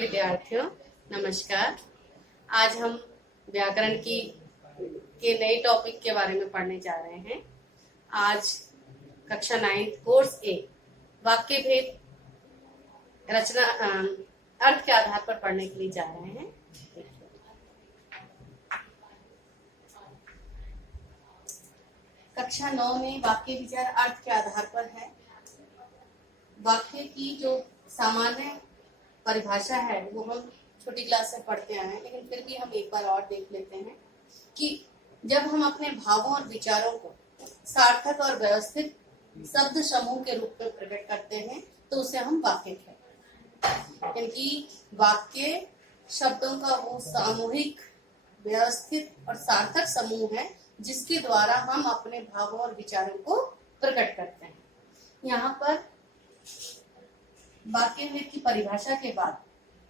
विद्यार्थियों, नमस्कार। आज हम व्याकरण के नए टॉपिक के बारे में पढ़ने जा रहे हैं। आज कक्षा 9 कोर्स ए वाक्य भेद रचना अर्थ के आधार पर पढ़ने के लिए जा रहे हैं। कक्षा 9 में वाक्य विचार अर्थ के आधार पर है। वाक्य की जो सामान्य परिभाषा है वो हम छोटी क्लास में पढ़ते आए हैं, लेकिन फिर भी हम एक बार और देख लेते हैं कि जब हम अपने भावों और विचारों को सार्थक और व्यवस्थित शब्द समूह के रूप में प्रकट करते हैं तो उसे हम वाक्य कहते हैं। क्योंकि वाक्य शब्दों का वो सामूहिक, व्यवस्थित और सार्थक समूह है जिसके द्वारा हम अपने भावों और विचारों को प्रकट करते हैं। यहाँ पर वाक्य भेद की परिभाषा के बाद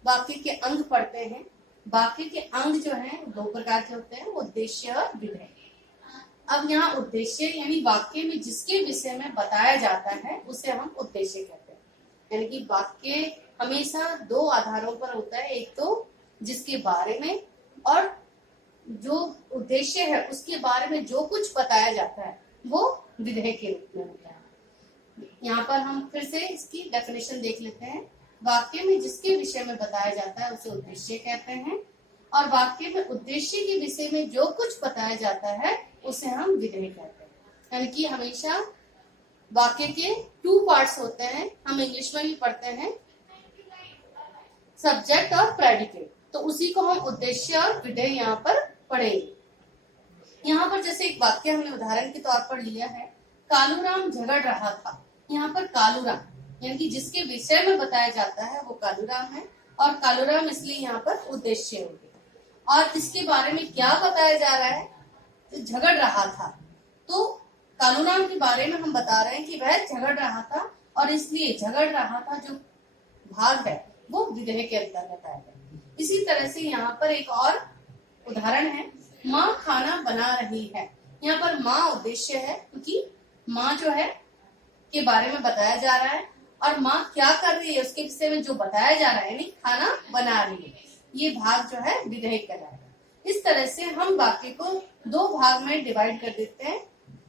वाक्य के अंग पढ़ते हैं। वाक्य के अंग जो हैं दो प्रकार के होते हैं, उद्देश्य और विधेय। अब यहाँ उद्देश्य यानी वाक्य में जिसके विषय में बताया जाता है उसे हम उद्देश्य कहते हैं। यानी कि वाक्य हमेशा दो आधारों पर होता है, एक तो जिसके बारे में, और जो उद्देश्य है उसके बारे में जो कुछ बताया जाता है वो विधेय के रूप में होता है। यहाँ पर हम फिर से इसकी डेफिनेशन देख लेते हैं। वाक्य में जिसके विषय में बताया जाता है उसे उद्देश्य कहते हैं, और वाक्य में उद्देश्य के विषय में जो कुछ बताया जाता है उसे हम विधेय कहते हैं। यानी कि हमेशा वाक्य के 2 पार्ट्स होते हैं। हम इंग्लिश में भी पढ़ते हैं, सब्जेक्ट और प्रेडिकेट, तो उसी को हम उद्देश्य और विधेय यहाँ पर पढ़ेंगे। यहाँ पर जैसे एक वाक्य हमने उदाहरण के तौर पर लिया है, कालूराम झगड़ रहा था। यहाँ पर कालूराम यानी कि जिसके विषय में बताया जाता है वो कालूराम है, और कालूराम इसलिए यहाँ पर उद्देश्य हो गया। और इसके बारे में क्या बताया जा रहा है, तो झगड़ रहा था, तो कालूराम के बारे में हम बता रहे हैं कि वह झगड़ रहा था, और इसलिए झगड़ रहा था जो भाग है वो विधेय के अंतर्गत आएगा। इसी तरह से यहाँ पर एक और उदाहरण है, माँ खाना बना रही है। यहाँ पर माँ उद्देश्य है क्योंकि माँ जो है के बारे में बताया जा रहा है, और माँ क्या कर रही है उसके विषय में जो बताया जा रहा है, यानी खाना बना रही है, ये भाग जो है विधेय कहलाएगा। इस तरह से हम वाक्य को 2 भाग में डिवाइड कर देते हैं,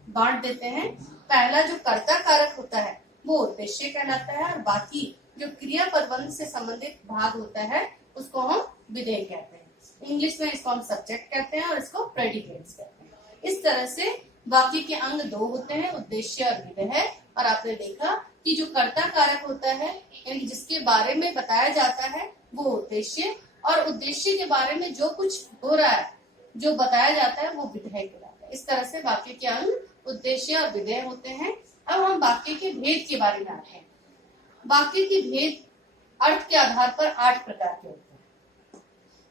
बांट देते हैं। पहला जो कर्ता कारक होता है वो उद्देश्य कहलाता है, और बाकी जो क्रिया पदबंध से संबंधित भाग होता है उसको हम विधेय कहते हैं। इंग्लिश में इसको हम सब्जेक्ट कहते हैं और इसको प्रेडिकेट्स कहते हैं। इस तरह से वाक्य के अंग 2 होते हैं, उद्देश्य और विधेय। और आपने देखा कि जो कर्ता कारक होता है यानी जिसके बारे में बताया जाता है वो उद्देश्य, और उद्देश्य के बारे में जो कुछ हो रहा है, जो बताया जाता है वो विधेय कहलाता है। इस तरह से वाक्य के अंग उद्देश्य और विधेय होते हैं। अब हम वाक्य के भेद के बारे में आते हैं। वाक्य के भेद अर्थ के आधार पर 8 प्रकार के होते हैं,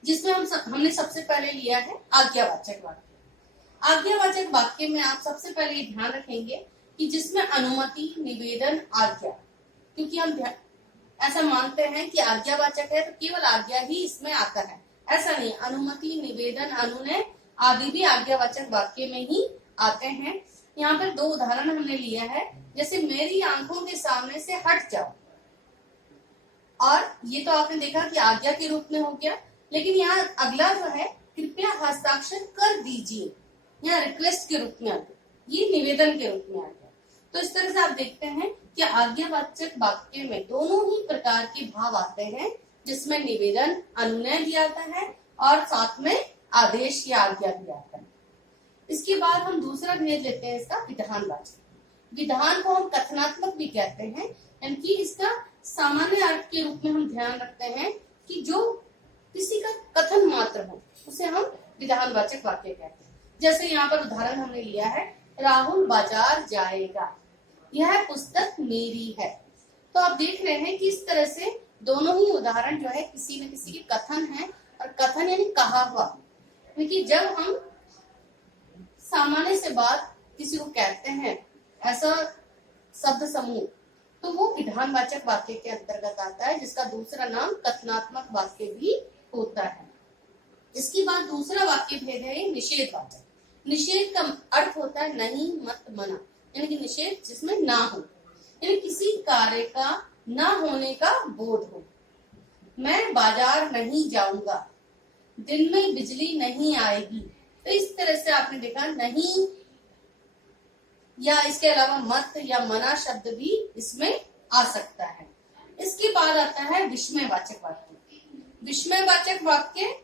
जिसमें हमने सबसे पहले लिया है आज्ञावाचक वाक्य। आज्ञावाचक वाक्य में आप सबसे पहले ये ध्यान रखेंगे कि जिसमें अनुमति, निवेदन, आज्ञा, क्योंकि हम ऐसा मानते हैं कि आज्ञावाचक है तो केवल आज्ञा ही इसमें आता है, ऐसा नहीं। अनुमति, निवेदन, अनुनय आदि भी आज्ञावाचक वाक्य में ही आते हैं। यहाँ पर 2 उदाहरण हमने लिया है, जैसे मेरी आंखों के सामने से हट जाओ, और ये तो आपने देखा कि आज्ञा के रूप में हो गया। लेकिन यहाँ अगला जो है, कृपया हस्ताक्षर कर दीजिए, यहाँ रिक्वेस्ट के रूप में आ गया, ये निवेदन के रूप में आ गया। तो इस तरह से आप देखते हैं कि आज्ञावाचक वाक्य में दोनों ही प्रकार के भाव आते हैं, जिसमें निवेदन, अनुनय भी आता है और साथ में आदेश या आज्ञा भी आता है। इसके बाद हम दूसरा भेद लेते हैं इसका विधानवाचक। विधान को हम कथनात्मक भी कहते हैं, यानी कि इसका सामान्य अर्थ के रूप में हम ध्यान रखते हैं कि जो किसी का कथन मात्र हो उसे हम विधानवाचक वाक्य कहते हैं। जैसे यहाँ पर उदाहरण हमने लिया है, राहुल बाजार जाएगा, यह पुस्तक मेरी है। तो आप देख रहे हैं कि इस तरह से दोनों ही उदाहरण जो है किसी न किसी के कथन है, और कथन यानी कहा हुआ। क्योंकि जब हम सामान्य से बात किसी को कहते हैं, ऐसा शब्द समूह, तो वो विधानवाचक वाक्य के अंतर्गत आता है, जिसका दूसरा नाम कथनात्मक वाक्य भी होता है। इसके बाद दूसरा वाक्य भेद है निषेधवाचक। निषेध का अर्थ होता है नहीं, मत, मना, यानी कि निषेध जिसमें ना हो, यानी किसी कार्य का ना होने का बोध हो। मैं बाजार नहीं जाऊंगा, दिन में बिजली नहीं आएगी। तो इस तरह से आपने देखा नहीं या इसके अलावा मत या मना शब्द भी इसमें आ सकता है। इसके बाद आता है विस्मयवाचक वाक्य। विस्मयवाचक वाक्य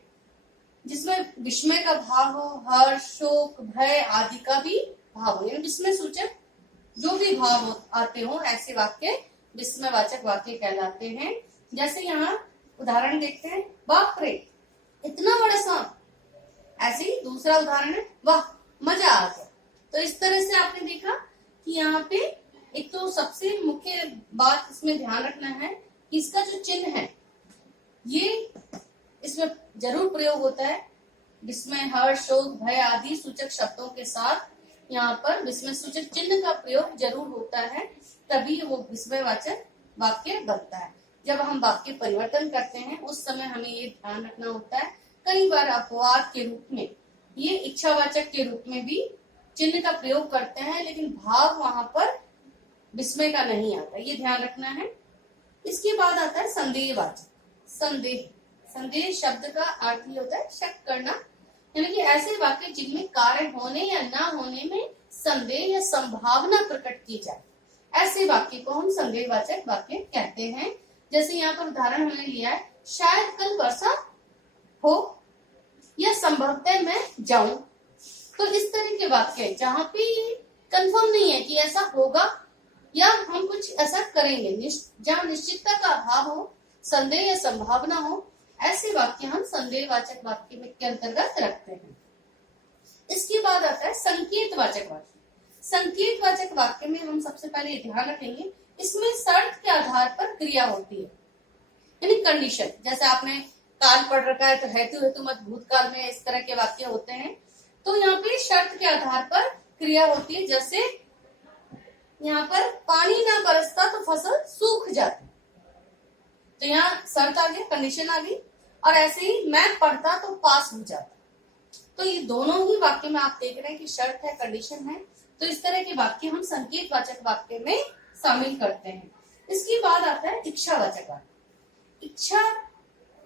जिसमें विस्मय का भाव हो, हर्ष, शोक, भय आदि का भी भाव हो, यानी विस्मय सूचक जो भी भाव आते हो ऐसे वाक्य विस्मयवाचक वाक्य कहलाते हैं। जैसे यहाँ उदाहरण देखते हैं, बाप रे इतना बड़ा सांप। ऐसे ही दूसरा उदाहरण है, वाह मजा आ गया। तो इस तरह से आपने देखा कि यहाँ पे एक तो सबसे मुख्य बात इसमें ध्यान रखना है कि इसका जो चिन्ह है ये इसमें जरूर प्रयोग होता है। विस्मय, हर्ष, शोक, भय आदि सूचक शब्दों के साथ यहाँ पर विस्मय सूचक चिन्ह का प्रयोग जरूर होता है, तभी वो विस्मयवाचक वाक्य बनता है। जब हम वाक्य परिवर्तन करते हैं उस समय हमें ये ध्यान रखना होता है, कई बार अपवाद के रूप में ये इच्छावाचक के रूप में भी चिन्ह का प्रयोग करते हैं, लेकिन भाव वहां पर विस्मय का नहीं आता, ये ध्यान रखना है। इसके बाद आता है संदेहवाचक। संदेह शब्द का अर्थ ही होता है शक करना, यानी कि ऐसे वाक्य जिनमें कार्य होने या ना होने में संदेह या संभावना प्रकट की जाए, ऐसे वाक्य को हम संदेहवाचक वाक्य कहते हैं। जैसे यहाँ पर उदाहरण हमने लिया है, शायद कल वर्षा हो या संभवतः मैं जाऊं। तो इस तरह के वाक्य जहाँ पे कंफर्म नहीं है कि ऐसा होगा या हम कुछ ऐसा करेंगे, जहाँ निश्चितता का अभाव हो, संदेह या संभावना हो, ऐसे वाक्य हम संदेहवाचक वाक्य में के अंतर्गत रखते हैं। इसके बाद आता है संकेतवाचक वाक्य। संकेतवाचक वाक्य में हम सबसे पहले ध्यान रखेंगे, इसमें शर्त के आधार पर क्रिया होती है, यानी कंडीशन। जैसे आपने काल पढ़ रखा है तो हेतु हेतु मत भूतकाल में इस तरह के वाक्य होते हैं। तो यहाँ पे शर्त के आधार पर क्रिया होती है। जैसे यहाँ पर पानी ना बरसता तो फसल सूख जाती, तो यहाँ शर्त आ गई, कंडीशन आ गई। और ऐसे ही मैं पढ़ता तो पास हो जाता। तो ये दोनों ही वाक्य में आप देख रहे हैं कि शर्त है, कंडीशन है। तो इस तरह के वाक्य हम संकेतवाचक वाक्य में शामिल करते हैं। इसके बाद आता है इच्छावाचक वाक्य। इच्छा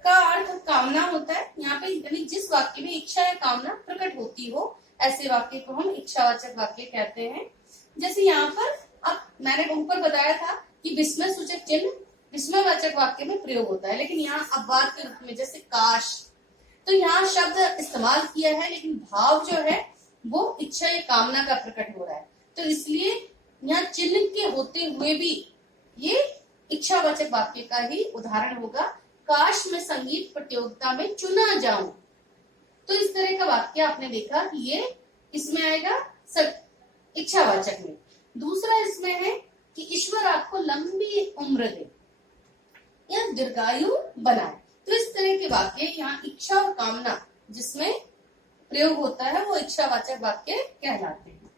का अर्थ कामना होता है। यहाँ पे यानी जिस वाक्य में इच्छा या कामना प्रकट होती हो, ऐसे वाक्य को हम इच्छावाचक वाक्य कहते हैं। जैसे यहाँ पर अब मैंने ऊपर बताया था कि विस्मय सूचक चिन्ह विस्मयवाचक वाक्य में प्रयोग होता है, लेकिन यहाँ अपवाद के रूप में जैसे काश, तो यहाँ शब्द इस्तेमाल किया है लेकिन भाव जो है वो इच्छा या कामना का प्रकट हो रहा है। तो इसलिए यहाँ चिन्ह के होते हुए भी ये इच्छावाचक वाक्य का ही उदाहरण होगा। काश मैं संगीत प्रतियोगिता में चुना जाऊं। तो इस तरह का वाक्य आपने देखा कि ये इसमें आएगा इच्छावाचक में। दूसरा इसमें है कि ईश्वर आपको लंबी उम्र दे या दीर्घायु बनाए। तो इस तरह के वाक्य यहाँ इच्छा और कामना जिसमें प्रयोग होता है वो इच्छावाचक वाक्य कहलाते हैं।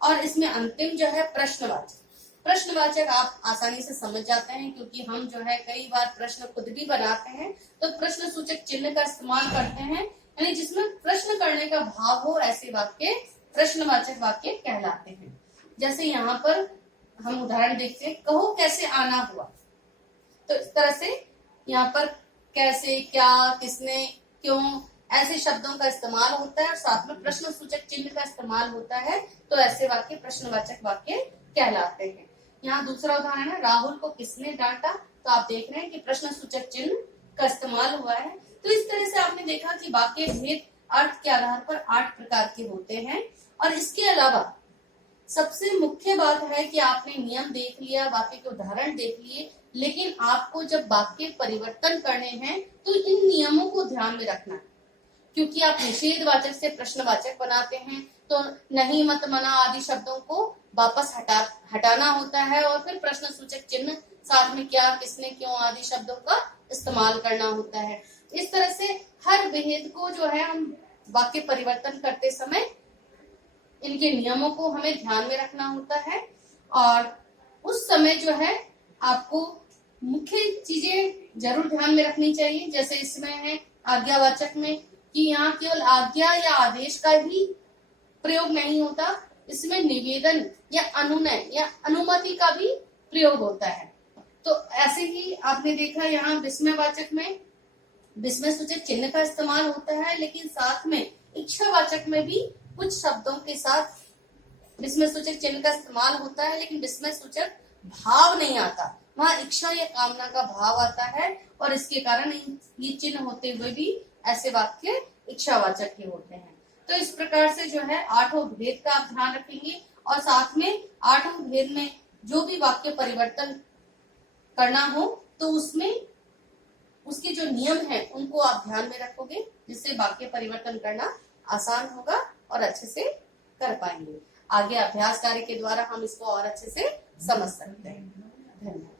और इसमें अंतिम जो है प्रश्नवाचक। प्रश्नवाचक आप आसानी से समझ जाते हैं, क्योंकि हम जो है कई बार प्रश्न खुद भी बनाते हैं तो प्रश्न सूचक चिन्ह का इस्तेमाल करते हैं, यानी जिसमें प्रश्न करने का भाव हो, ऐसे वाक्य प्रश्नवाचक वाक्य कहलाते हैं। जैसे यहाँ पर हम उदाहरण देखते हैं, कहो कैसे आना हुआ। तो इस तरह से यहाँ पर कैसे, क्या, किसने, क्यों, ऐसे शब्दों का इस्तेमाल होता है और साथ में प्रश्न सूचक चिन्ह का इस्तेमाल होता है। तो ऐसे वाक्य प्रश्नवाचक वाक्य कहलाते हैं। यहाँ दूसरा उदाहरण है, राहुल को किसने डांटा। तो आप देख रहे हैं कि प्रश्न सूचक चिन्ह का इस्तेमाल हुआ है। तो इस तरह से आपने देखा कि वाक्य भेद अर्थ के आधार पर 8 प्रकार के होते हैं। और इसके अलावा सबसे मुख्य बात है कि आपने नियम देख लिया, वाक्य के उदाहरण देख लिए, लेकिन आपको जब वाक्य परिवर्तन करने हैं तो इन नियमों को ध्यान में रखना है, क्योंकि आप निषेधवाचक से प्रश्नवाचक बनाते हैं तो नहीं, मत, मना आदि शब्दों को वापस हटाना होता है और फिर प्रश्न सूचक चिन्ह साथ में क्या, किसने, क्यों आदि शब्दों का इस्तेमाल करना होता है। इस तरह से हर भेद को जो है हम वाक्य परिवर्तन करते समय इनके नियमों को हमें ध्यान में रखना होता है। और उस समय जो है आपको मुख्य चीजें जरूर ध्यान में रखनी चाहिए। जैसे इसमें है आज्ञावाचक में कि यहाँ केवल आज्ञा या आदेश का ही प्रयोग नहीं होता, इसमें निवेदन या अनुनय या अनुमति का भी प्रयोग होता है। तो ऐसे ही आपने देखा यहाँ विस्मयवाचक में विस्मयसूचक चिन्ह का इस्तेमाल होता है, लेकिन साथ में इच्छावाचक में भी कुछ शब्दों के साथ विस्मयसूचक चिन्ह का इस्तेमाल होता है, लेकिन विस्मयसूचक भाव नहीं आता, वहां इच्छा या कामना का भाव आता है, और इसके कारण ये चिन्ह होते हुए भी ऐसे वाक्य इच्छावाचक ही होते हैं। तो इस प्रकार से जो है 8 भेद का आप ध्यान रखेंगे, और साथ में 8 भेद में जो भी वाक्य परिवर्तन करना हो तो उसमें उसके जो नियम है उनको आप ध्यान में रखोगे, जिससे वाक्य परिवर्तन करना आसान होगा और अच्छे से कर पाएंगे। आगे अभ्यास कार्य के द्वारा हम इसको और अच्छे से समझ सकते हैं। धन्यवाद।